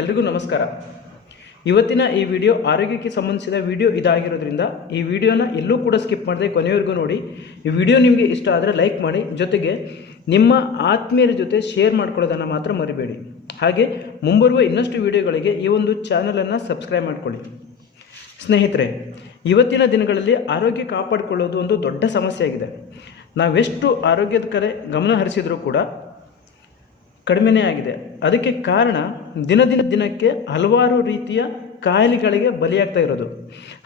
ಎಲ್ರಿಗೂ ನಮಸ್ಕಾರ. ಇವತ್ತಿನ ಈ ವಿಡಿಯೋ ಆರೋಗ್ಯಕ್ಕೆ ಸಂಬಂಧಿಸಿದ ವಿಡಿಯೋ ಇದಾಗಿರೋದ್ರಿಂದ ಈ ವಿಡಿಯೋನ ಎಲ್ಲೂ ಕೂಡ ಸ್ಕಿಪ್ ಮಾಡದೆ ಕೊನೆವರೆಗೂ ನೋಡಿ. ಈ ವಿಡಿಯೋ ನಿಮಗೆ ಇಷ್ಟ ಆದರೆ ಲೈಕ್ ಮಾಡಿ, ಜೊತೆಗೆ ನಿಮ್ಮ ಆತ್ಮೀಯರ ಜೊತೆ ಶೇರ್ ಮಾಡ್ಕೊಳ್ಳೋದನ್ನು ಮಾತ್ರ ಮರಿಬೇಡಿ. ಹಾಗೆ ಮುಂಬರುವ ಇನ್ನಷ್ಟು ವಿಡಿಯೋಗಳಿಗೆ ಈ ಒಂದು ಚಾನಲನ್ನು ಸಬ್ಸ್ಕ್ರೈಬ್ ಮಾಡಿಕೊಳ್ಳಿ. ಸ್ನೇಹಿತರೆ, ಇವತ್ತಿನ ದಿನಗಳಲ್ಲಿ ಆರೋಗ್ಯ ಕಾಪಾಡಿಕೊಳ್ಳೋದು ಒಂದು ದೊಡ್ಡ ಸಮಸ್ಯೆ ಆಗಿದೆ. ನಾವೆಷ್ಟು ಆರೋಗ್ಯದ ಕಡೆ ಗಮನ ಹರಿಸಿದರೂ ಕೂಡ ಕಡಿಮೆನೇ ಆಗಿದೆ. ಅದಕ್ಕೆ ಕಾರಣ ದಿನಕ್ಕೆ ಹಲವಾರು ರೀತಿಯ ಕಾಯಿಲೆಗಳಿಗೆ ಬಲಿಯಾಗ್ತಾ ಇರೋದು.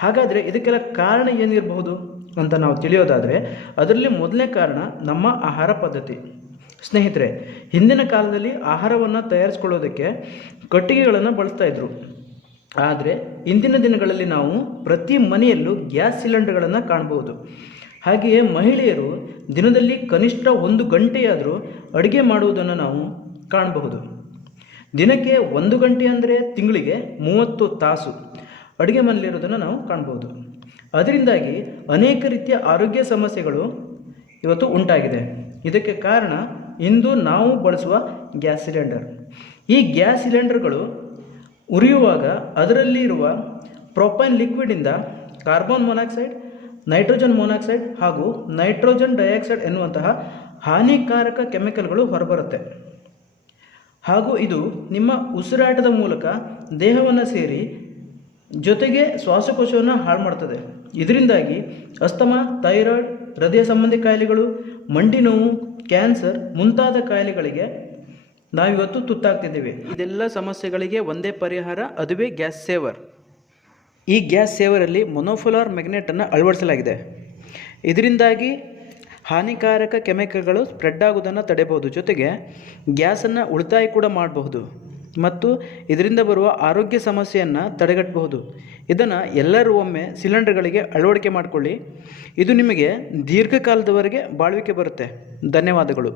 ಹಾಗಾದರೆ ಇದಕ್ಕೆಲ್ಲ ಕಾರಣ ಏನಿರಬಹುದು ಅಂತ ನಾವು ತಿಳಿಯೋದಾದರೆ ಅದರಲ್ಲಿ ಮೊದಲನೇ ಕಾರಣ ನಮ್ಮ ಆಹಾರ ಪದ್ಧತಿ. ಸ್ನೇಹಿತರೆ, ಹಿಂದಿನ ಕಾಲದಲ್ಲಿ ಆಹಾರವನ್ನು ತಯಾರಿಸ್ಕೊಳ್ಳೋದಕ್ಕೆ ಕಟ್ಟಿಗೆಗಳನ್ನು ಬಳಸ್ತಾ ಇದ್ರು. ಆದರೆ ಇಂದಿನ ದಿನಗಳಲ್ಲಿ ನಾವು ಪ್ರತಿ ಮನೆಯಲ್ಲೂ ಗ್ಯಾಸ್ ಸಿಲಿಂಡರ್ಗಳನ್ನು ಕಾಣಬಹುದು. ಹಾಗೆಯೇ ಮಹಿಳೆಯರು ದಿನದಲ್ಲಿ ಕನಿಷ್ಠ 1 ಗಂಟೆಯಾದರೂ ಅಡುಗೆ ಮಾಡುವುದನ್ನು ನಾವು ಕಾಣಬಹುದು. ದಿನಕ್ಕೆ 1 ಗಂಟೆ ಅಂದರೆ ತಿಂಗಳಿಗೆ 30 ತಾಸು ಅಡುಗೆ ಮನೆಯಲ್ಲಿರೋದನ್ನು ನಾವು ಕಾಣಬಹುದು. ಅದರಿಂದಾಗಿ ಅನೇಕ ರೀತಿಯ ಆರೋಗ್ಯ ಸಮಸ್ಯೆಗಳು ಇವತ್ತು ಉಂಟಾಗಿದೆ. ಇದಕ್ಕೆ ಕಾರಣ ಇಂದು ನಾವು ಬಳಸುವ ಗ್ಯಾಸ್ ಸಿಲಿಂಡರ್. ಈ ಗ್ಯಾಸ್ ಸಿಲಿಂಡರ್ಗಳು ಉರಿಯುವಾಗ ಅದರಲ್ಲಿ ಇರುವ ಪ್ರೊಪೈನ್ ಲಿಕ್ವಿಡಿಂದ ಕಾರ್ಬನ್ ಮೊನಾಕ್ಸೈಡ್, ನೈಟ್ರೋಜನ್ ಮೊನಾಕ್ಸೈಡ್ ಹಾಗೂ ನೈಟ್ರೋಜನ್ ಡೈಆಕ್ಸೈಡ್ ಎನ್ನುವಂತಹ ಹಾನಿಕಾರಕ ಕೆಮಿಕಲ್ಗಳು ಹೊರಬರುತ್ತೆ. ಹಾಗೂ ಇದು ನಿಮ್ಮ ಉಸಿರಾಟದ ಮೂಲಕ ದೇಹವನ್ನು ಸೇರಿ ಜೊತೆಗೆ ಶ್ವಾಸಕೋಶವನ್ನು ಹಾಳು ಮಾಡ್ತದೆ. ಇದರಿಂದಾಗಿ ಅಸ್ತಮಾ, ಥೈರಾಯ್ಡ್, ಹೃದಯ ಸಂಬಂಧಿ ಕಾಯಿಲೆಗಳು, ಮಂಡಿ ನೋವು, ಕ್ಯಾನ್ಸರ್ ಮುಂತಾದ ಕಾಯಿಲೆಗಳಿಗೆ ನಾವಿವತ್ತು ತುತ್ತಾಗ್ತಿದ್ದೀವಿ. ಇದೆಲ್ಲ ಸಮಸ್ಯೆಗಳಿಗೆ ಒಂದೇ ಪರಿಹಾರ, ಅದುವೇ ಗ್ಯಾಸ್ ಸೇವರ್. ಈ ಗ್ಯಾಸ್ ಸೇವರಲ್ಲಿ ಮೊನೋಪೊಲಾರ್ ಮ್ಯಾಗ್ನೆಟನ್ನು ಅಳವಡಿಸಲಾಗಿದೆ. ಇದರಿಂದಾಗಿ ಹಾನಿಕಾರಕ ಕೆಮಿಕಲ್ಗಳು ಸ್ಪ್ರೆಡ್ ಆಗೋದನ್ನು ತಡೆಯಬಹುದು. ಜೊತೆಗೆ ಗ್ಯಾಸನ್ನು ಉಳಿತಾಯ ಕೂಡ ಮಾಡಬಹುದು ಮತ್ತು ಇದರಿಂದ ಬರುವ ಆರೋಗ್ಯ ಸಮಸ್ಯೆಯನ್ನು ತಡೆಗಟ್ಟಬಹುದು. ಇದನ್ನು ಎಲ್ಲರೂ ಒಮ್ಮೆ ಸಿಲಿಂಡರ್ಗಳಿಗೆ ಅಳವಡಿಕೆ ಮಾಡಿಕೊಳ್ಳಿ. ಇದು ನಿಮಗೆ ದೀರ್ಘಕಾಲದವರೆಗೆ ಬಾಳ್ವಿಕೆ ಬರುತ್ತೆ. ಧನ್ಯವಾದಗಳು.